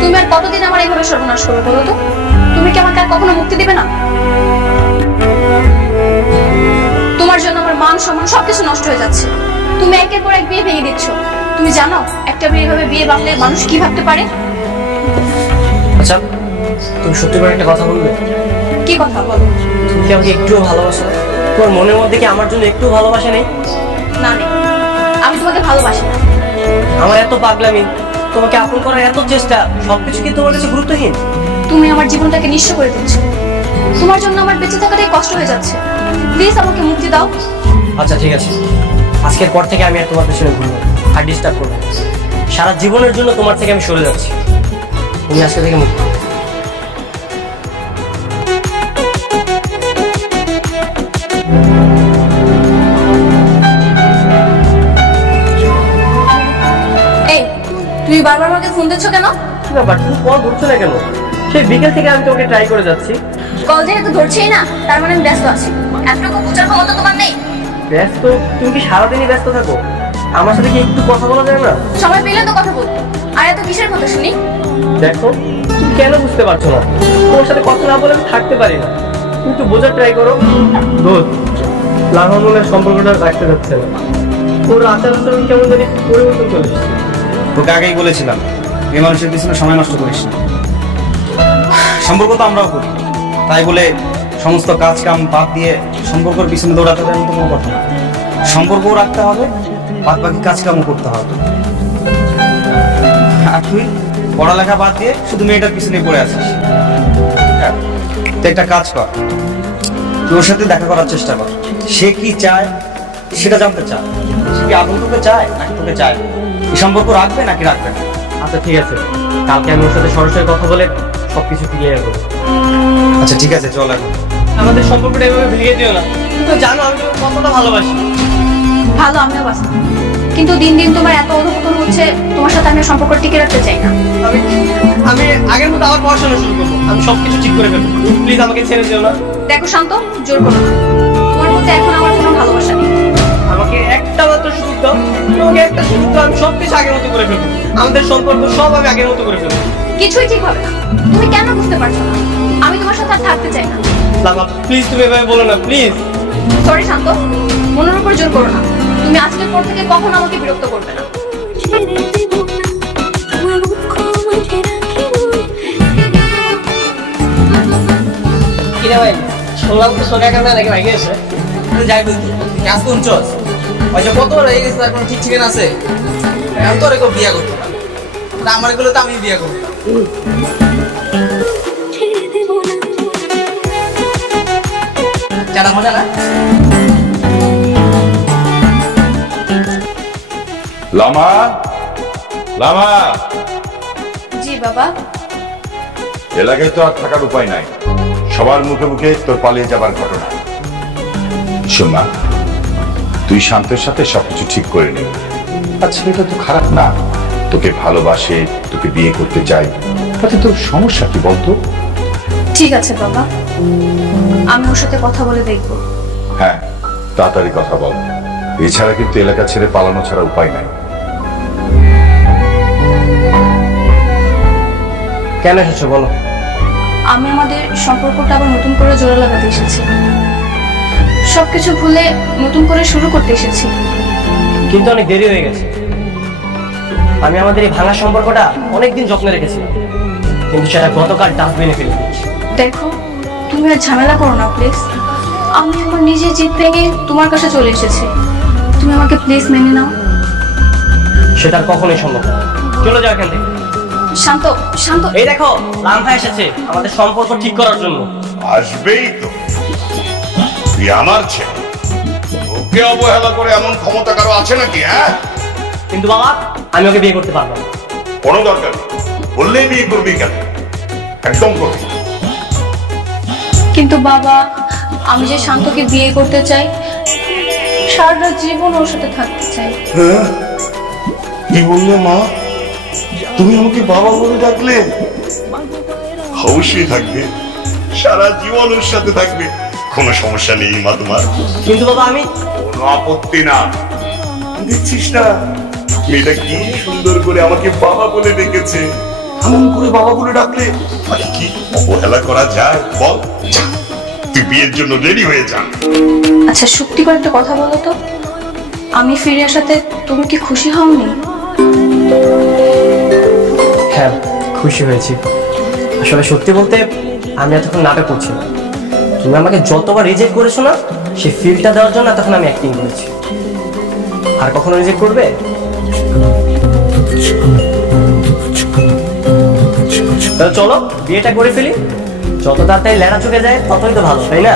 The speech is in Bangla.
তুমি আর কতদিন আমার এইভাবে সর্বনাশ করবে বলো তো? তুমি কি আমাকে আর কখনো মুক্তি দিবে না? তোমার জন্য আমার মান সম্মান সবকিছু নষ্ট হয়ে যাচ্ছে। তুমি একের পর এক বিয়ে ভেঙে দিচ্ছ। তুমি জানো একটা মেয়ে এভাবে বিয়ে ভাঙলে মানুষ কি ভাবতে পারে? আচ্ছা, তুমি সত্যি করে একটা কথা বলবে? কি কথা বলো? তুমি কি আমাকে একটুও ভালোবাসো? তোমার মনের মধ্যে কি আমার জন্য একটু ভালোবাসা নেই? না নেই, আমি তোমাকে ভালোবাসি না। আমার এত পাগলামি, তোমাকে আপন করার এত চেষ্টা, সবকিছু কি তোমার কাছে গুরুত্বহীন? তুমি আমার জীবনটাকে নিঃস্ব করে দিচ্ছ। তোমার জন্য আমার বেঁচে থাকাটাই কষ্ট হয়ে যাচ্ছে। প্লিজ আমাকে মুক্তি দাও। আচ্ছা ঠিক আছে, আজকের পর থেকে আমি আর তোমার পেছনে ঘুরবো আর ডিস্টার্ব করবো। সারা জীবনের জন্য তোমার থেকে আমি সরে যাচ্ছি। তুমি আজকে থেকে মুক্ত। এই, তুমি বারবার আমাকে ফোন দিচ্ছ কেন? কি ব্যাপার, তুমি কল ধরছো না কেন? সেই বিকেল থেকে আমি তোমাকে ট্রাই করে যাচ্ছি। কল যেহেতু ধরছেই না, তার মানে আমি ব্যস্ত আছি। এতটুকু বোঝার ক্ষমতা তোমার নেই? ব্যস্ত? তুমি কি সারাদিনই ব্যস্ত থাকো? আমার সাথে কি একটু কথা বলা যায় না? সময় পেলে তো কথা বলতো। আর এত কিসের কথা শুনি? দেখো, তুমি কেন বুঝতে পারছো না? তোমার সাথে কথা না বলে আমি থাকতে পারি না। তুমি একটু বোঝার ট্রাই করো। দোস্ত, লাভানুলের সম্পর্কটা রাখতে যাচ্ছে না। ওর আচার আচরণ কেমন জানি পরিবর্তন চলে এসেছে। তোকে আগেই বলেছিলাম মেয়ে মানুষের পিছনে সময় নষ্ট করিস না। সম্পর্ক তো আমরাও করি, তাই বলে সমস্ত কাজ কাম বাদ দিয়ে সম্পর্কের পিছনে দৌড়াতে হবে এমন তো কোনো কথা না। সম্পর্কও রাখতে হবে, বাদ বাকি কাজ কামও করতে হবে। আর তুই পড়ালেখা বাদ দিয়ে শুধু মেয়েটার পিছনে পড়ে আছিস। তুই একটা কাজ কর, তুই ওর সাথে দেখা করার চেষ্টা কর। সে কি চায় সেটা জানতে চায়। সে কি আদৌ তোকে চায় নাকি তোকে চায়, এই সম্পর্ক রাখবে নাকি রাখবে না। আচ্ছা ঠিক আছে, কালকে আমি ওর সাথে সরাসরি কথা বলে সবকিছু ক্লিয়ার করবো। আচ্ছা ঠিক আছে, চল এখন। আমাদের সম্পর্কটা এভাবে ভেঙে দিও না। তুমি তো জানো আমি তোমাকে কতটা ভালোবাসি। ভালো, আমিও বাসি, কিন্তু দিন দিন তোমার এত অধঃপতন হচ্ছে, তোমার সাথে আমি সম্পর্ক টিকে রাখতে চাই না। আমি আগের মতো আবার পড়াশোনা শুরু করবো। আমি সবকিছু ঠিক করে ফেলবো। প্লিজ আমাকে ছেড়ে দিও না। দেখো শান্ত, জোর করো না। তোমার মধ্যে এখন আমার কোনো ভালোবাসা নেই। আমাকে একটা মাত্র সুযোগ দাও, তোমাকে একটা সুযোগ দাও, আমি সবকিছু আগের মতো করে ফেলবো। আমাদের সম্পর্ক সব আমি আগের মতো করে ফেলবো। কিছুই ঠিক হবে না। তুমি কেন বুঝতে পারছো না? আমি তোমার সাথে আর থাকতে চাই না। লাভা, প্লিজ তুমি এভাবে বলো না, প্লিজ। সরি শান্ত, মনের উপর জোর করো না। তুমি আজকের পর থেকে কখনো আমাকে বিরক্ত করবে না। কিরে ভাই, শুনলাম তো সোনা কান্না নাকি ভাই গেছে। যাই বলতো কাজ কোন চস ওই যে কত হয়ে গেছে, এখন ঠিক ঠিকানা আছে। এখন তো রেখো বিয়া করতো না, আমার এগুলো তো আমি বিয়া করতাম। চাটা মজা না? লামা, লামা, জি বাবা। এলাকায় তো আর থাকার উপায় নাই। সবার মুখে মুখে তোর পালিয়ে যাবার ঘটনা। শোন না, তুই শান্তের সাথে সবকিছু ঠিক করে নিবি। আচ্ছা, এটা তো খারাপ না। তোকে ভালোবাসে, তোকে বিয়ে করতে চাই, তাতে তোর সমস্যা কি বলতো? ঠিক আছে বাবা, আমি ওর সাথে কথা বলে দেখবো। হ্যাঁ, তাড়াতাড়ি কথা বল। এছাড়া কিন্তু এলাকা ছেড়ে পালানো ছাড়া উপায় নাই। কেন এসেছো বলো? আমি আমাদের সম্পর্কটা আবার নতুন করে জোড়া লাগাতে এসেছি। সবকিছু ভুলে নতুন করে শুরু করতে এসেছি। কিন্তু অনেক দেরি হয়ে গেছে। আমি আমাদের এই ভাঙা সম্পর্কটা অনেকদিন যত্নে রেখেছিলাম, কিন্তু সেটা গতকাল ডাস্টবিনে ফেলে দিয়েছি। দেখো, তুমি আর ঝামেলা করো না প্লিজ। আমি আমার নিজের জিদ ভেঙে তোমার কাছে চলে এসেছি। তুমি আমাকে প্লিজ মেনে নাও। সেটা আর কখনোই সম্ভব না। চলে যাও এখান থেকে। শান্ত, শান্ত। এই দেখো, লামহা এসেছে আমাদের সম্পর্ক ঠিক করার জন্য। আসবেই তো, তুই আমার ছেলে, ওকে অবহেলা করে এমন ক্ষমতা কারো আছে নাকি? হ্যাঁ, কিন্তু বাবা, আমি ওকে বিয়ে করতে পারবো না। কোনো দরকার নেই, বললেই বিয়ে করবি কেন? একদম করবি। কিন্তু বাবা, আমি যে শান্তকে বিয়ে করতে চাই, সারাটা জীবন ওর সাথে থাকতে চাই। হ্যাঁ, কি বললে মা? তুমি আমাকে বাবা বলে ডাকলে? অবশ্যই থাকবে, সারা জীবন ওর সাথে থাকবে, কোনো সমস্যা নেই মা তোমার। কিন্তু বাবা, আমি কোনো আপত্তি না। দেখছিস না মেয়েটা কি সুন্দর করে আমাকে বাবা বলে ডেকেছে। এমন করে বাবা বলে ডাকলে মানে কি অবহেলা করা যায় বল? যা, তুই বিয়ের জন্য রেডি হয়ে যা। আচ্ছা সত্যি করে একটা কথা বলো তো, আমি ফিরে আসাতে তুমি কি খুশি হওনি? হ্যাঁ খুশি হয়েছি। আসলে সত্যি বলতে আমি এতক্ষণ নাটক করছি না। তুমি আমাকে যতবার রিজেক্ট করেছো না, সেই ফিলটা দেওয়ার জন্য তখন আমি অ্যাক্টিং করেছি। আর কখনো রিজেক্ট করবে? তাহলে চলো বিয়েটা করে ফেলি। যত তাড়াতাড়ি লেনা চুকে যায় ততই তো ভালো, তাই না?